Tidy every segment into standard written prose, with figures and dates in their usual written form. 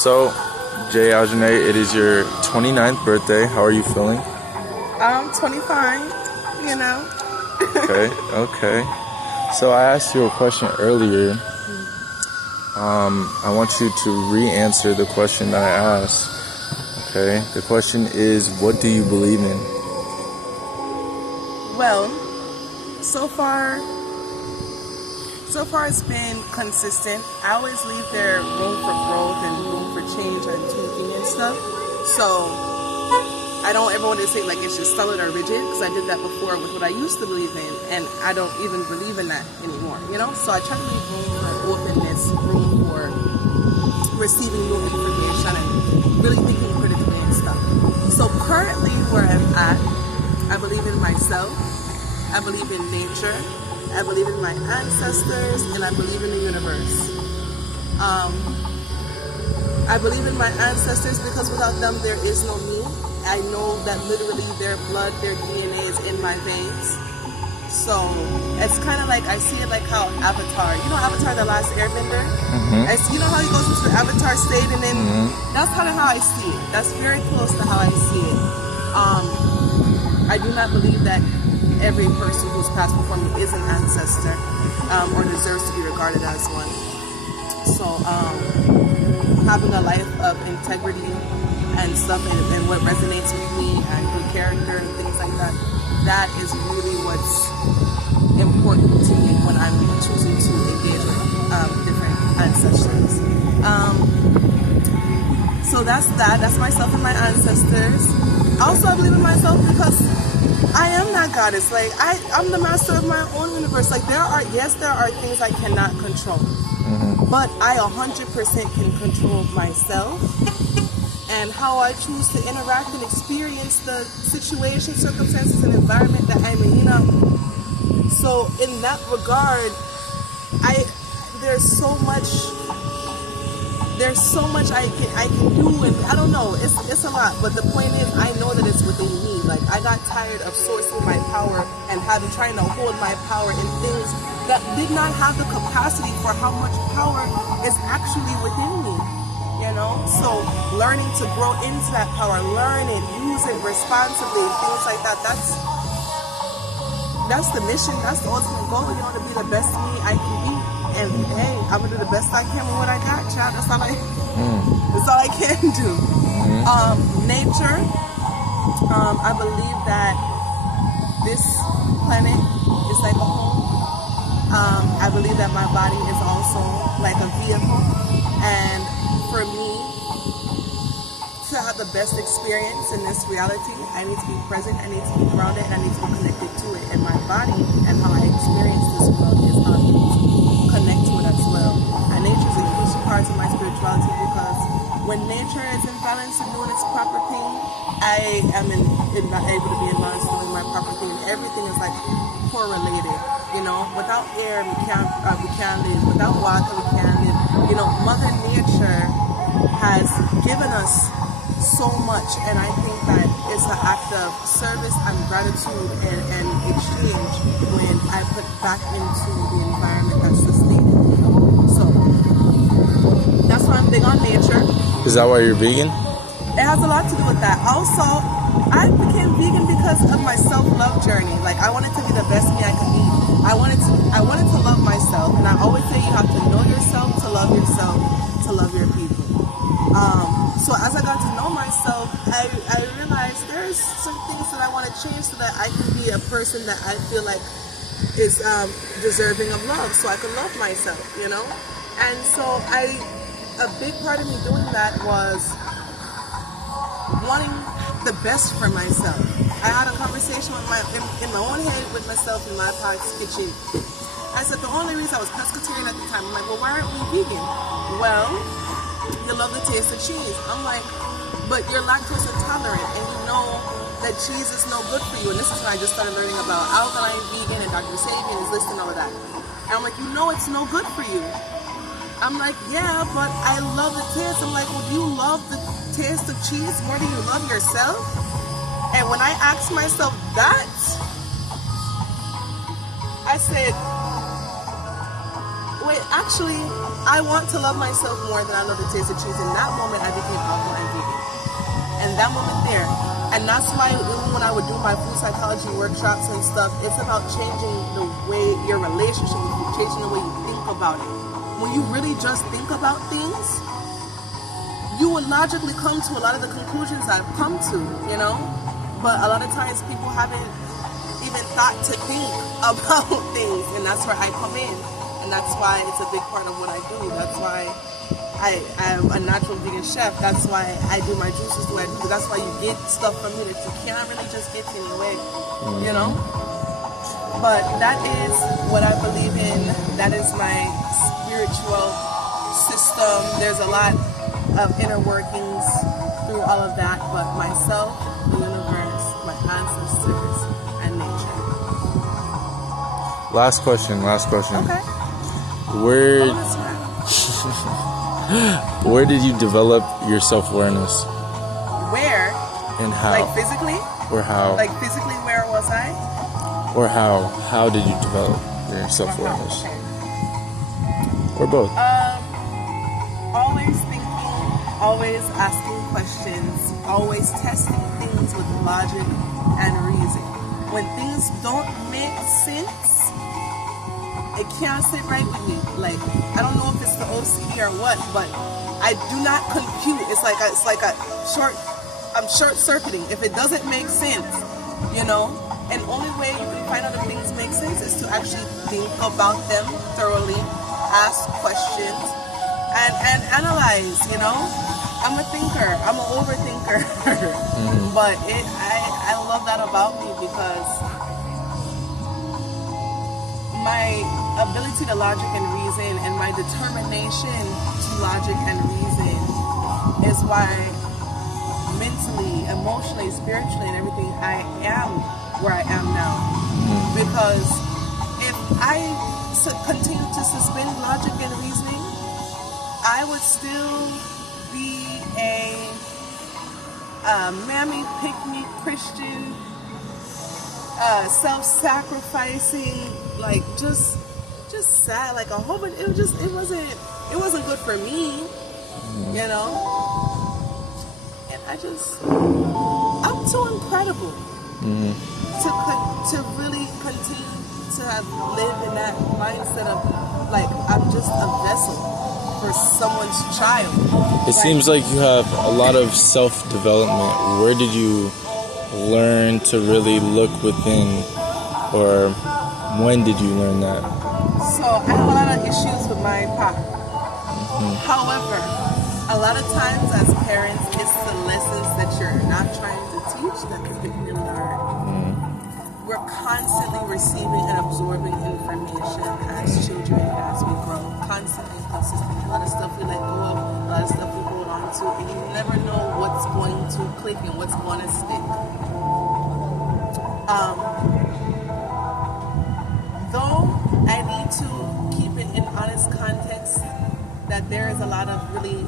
So, Jay Aljanae, it is your 29th birthday. How are you feeling? I'm 25, you know. Okay. So I asked you a question earlier. I want you to re-answer the question that I asked. Okay? The question is, what do you believe in? Well, so far it's been consistent. I always leave there room for growth and room for change and tweaking and stuff. So I don't ever want to say like it's just solid or rigid, because I did that before with what I used to believe in, and I don't even believe in that anymore, you know? So I try to leave room for openness, room for receiving new information and really thinking critically and stuff. So currently where I'm at, I believe in myself, I believe in nature, I believe in my ancestors, and I believe in the universe. I believe in my ancestors because without them there is no me. I know that literally their blood, their DNA is in my veins. So it's kind of like, I see it like how Avatar, you know Avatar, the last airbender? You know how he goes into the Avatar state, and then that's kind of how I see it. That's very close to how I see it. I do not believe that every person who's passed before me is an ancestor or deserves to be regarded as one. So having a life of integrity and stuff, and what resonates with me, and good character and things like that, that is really what's important to me when I'm choosing to engage with different ancestors. So that's myself and my ancestors. Also, I believe in myself because I am that goddess. Like I'm the master of my own universe. Like there are things I cannot control, but I 100% can control myself and how I choose to interact and experience the situation, circumstances, and environment that I'm in. You know, so in that regard, there's so much I can do, and I don't know, it's a lot, but the point is I know that it's within me. Like I got tired of sourcing my power and trying to hold my power in things that did not have the capacity for how much power is actually within me, you know? So learning to grow into that power, learn it, use it responsibly, things like that, that's the mission, that's the ultimate goal, you know, to be the best me I can be. And hey, I'm gonna do the best I can with what I got, child. That's all I can do. Nature. I believe that this planet is like a home. I believe that my body is also like a vehicle, and for me to have the best experience in this reality, I need to be present, I need to be grounded, and I need to be connected to it. And my body and how I experience this world is how I need to connect to it as well. And nature is a huge part of my spirituality, because when nature is in balance and doing its proper thing, I am not able to be in balance doing my proper thing. Everything is like correlated, you know. Without air, we can't live. Without water, we can't live. You know, Mother Nature has given us so much, and I think that it's an act of service and gratitude and exchange when I put back into the environment that sustains me. So that's why I'm big on nature. Is that why you're vegan? It has a lot to do with that. Also, I became vegan because of my self-love journey. Like I wanted to be the best me I could be. I wanted to love myself, and I always say you have to know yourself, to love your people. So as I got to know myself, I realized there's some things that I want to change so that I can be a person that I feel like is deserving of love, so I can love myself, you know? And so a big part of me doing that was wanting the best for myself. I had a conversation with in my own head with myself in my Pike's kitchen. I said the only reason I was pescatarian at the time, I'm like, well, why aren't we vegan? Well, you love the taste of cheese. I'm like, but you're lactose intolerant, and you know that cheese is no good for you. And this is when I just started learning about alkaline vegan and Dr. Sabian is listing all of that. And I'm like, you know it's no good for you. I'm like, yeah, but I love the taste. I'm like, well, do you love the taste of cheese more than you love yourself? And when I asked myself that, I said, wait, actually, I want to love myself more than I love the taste of cheese. In that moment, I became alpha and vegan. And that moment there, and that's why even when I would do my food psychology workshops and stuff, it's about changing the way your relationship with food, changing the way you think about it. When you really just think about things, you will logically come to a lot of the conclusions I've come to, you know? But a lot of times people haven't even thought to think about things, and that's where I come in. And that's why it's a big part of what I do. That's why I'm a natural vegan chef. That's why I do my juices the way I do. That's why you get stuff from me that you can't really just get anyway, you know? But that is what I believe in. That is my spiritual system. There's a lot of inner workings through all of that, but myself, the universe, my ancestors, and nature. Last question. Okay. Where did you develop your self-awareness? Where? And how? Like physically? Or how? Like physically, where was I? Or how? How did you develop your self-awareness? Okay. Or both? Always thinking, always asking questions, always testing things with logic and reason. When things don't make sense, it can't sit right with me. Like, I don't know if it's the OCD or what, but I do not compute. It's like I'm short-circuiting. If it doesn't make sense, you know, and only way you can find out if things make sense is to actually think about them thoroughly, ask questions, and analyze, you know. I'm a thinker. I'm an overthinker. But I love that about me because my ability to logic and reason and my determination to logic and reason is why mentally, emotionally, spiritually, and everything I am where I am now. Because if I continue to suspend logic and reasoning, I would still be a mammy pick-me Christian, self-sacrificing, like just sad, like a whole bunch. It wasn't good for me, you know. And I'm too incredible to really continue to live in that mindset of like I'm just a vessel for someone's child. It seems like you have a lot of self-development. Where did you learn to really look within, or when did you learn that? So I have a lot of issues with my pop. However, a lot of times as parents, it's the lessons that you're not trying to teach that the people learn. We're constantly receiving and absorbing information as children as we grow. Constantly, consistently. A lot of stuff we let go of, a lot of stuff we hold on to, and you never know what's going to click and what's going to stick. Though I need to keep it in honest context that there is a lot of really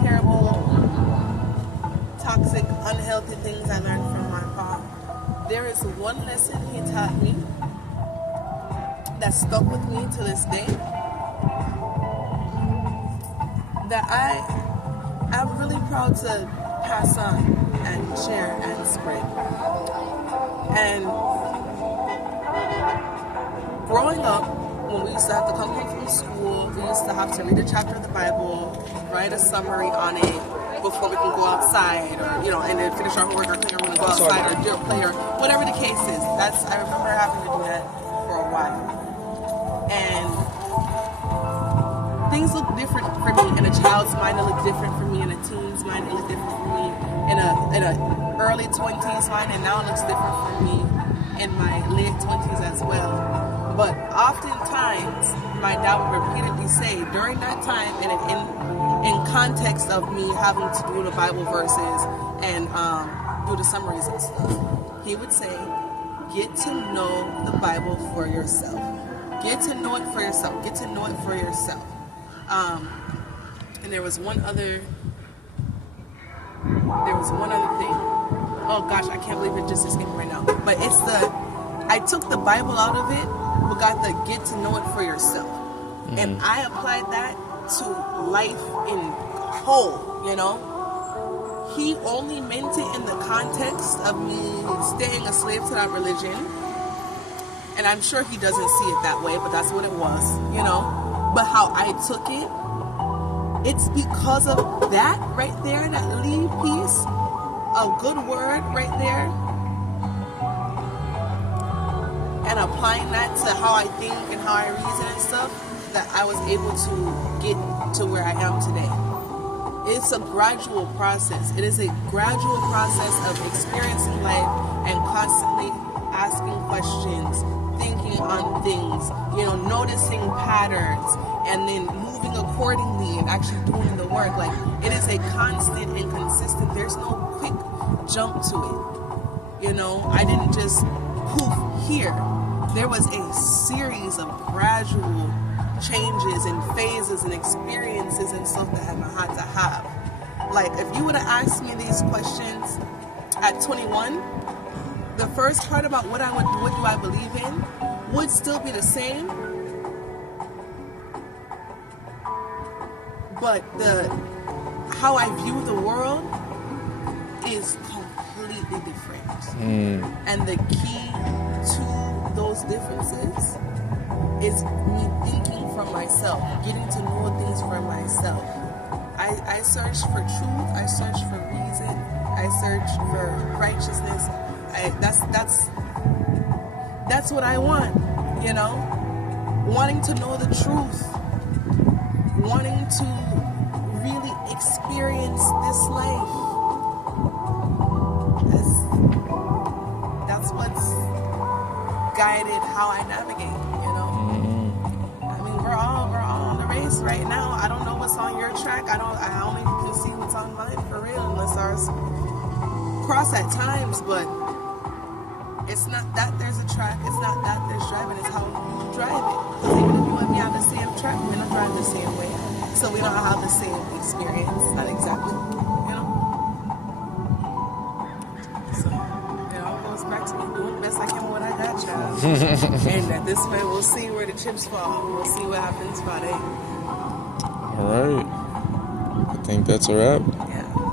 terrible, toxic, unhealthy things I learned from my pop. There is one lesson he taught me that stuck with me to this day that I'm really proud to pass on and share and spread. And growing up, when we used to have to come home from school, we used to have to read a chapter of the Bible, write a summary on it before we can go outside, or and then finish our homework or clean our room and go outside or play or whatever the case is. I remember having to do that for a while, and things look different for me in a child's mind. It looked different for me in a teen's mind. It looked different for me in a early 20s mind, and now it looks different for me in my late 20s as well. But oftentimes, my dad would repeatedly say during that time, and in context of me having to do the Bible verses and do the summaries and stuff, he would say, get to know the Bible for yourself. Get to know it for yourself. Get to know it for yourself. And there was one other thing. Oh gosh, I can't believe it just escaped me right now. But I took the Bible out of it, but got the get to know it for yourself. And I applied that to life in whole, you know. He only meant it in the context of me staying a slave to that religion. And I'm sure he doesn't see it that way, but that's what it was, you know. But how I took it, it's because of that right there, that leave piece, a good word right there, and applying that to how I think and how I reason and stuff, that I was able to get to where I am today. It's a gradual process. It is a gradual process of experiencing life and constantly asking questions, thinking on things, you know, noticing patterns, and then moving accordingly and actually doing the work. Like, it is a constant and consistent. There's no quick jump to it. You know, I didn't just poof here. There was a series of gradual changes and phases and experiences and stuff that I had to have. Like, if you would have asked me these questions at 21, the first part about what do I believe in would still be the same, but how I view the world is completely different. And the key to those differences is me thinking for myself, getting to know things for myself. I search for truth, I search for reason, I search for righteousness. That's what I want, you know? Wanting to know the truth, wanting to really experience this life. That's what's guided how I navigate, you know? I mean, we're all on the race right now. I don't know what's on your track. I only can see what's on mine for real, unless ours cross at times, but it's not that there's a track, it's not that there's driving, it's how you drive it. Because even if you and me on the same track, we're not driving the same way. So we don't have the same experience. Not exactly, you know? So, it all goes back to me doing the best I can with what I got, child. And at this point, we'll see where the chips fall. We'll see what happens Friday. All right. I think that's a wrap. Yeah.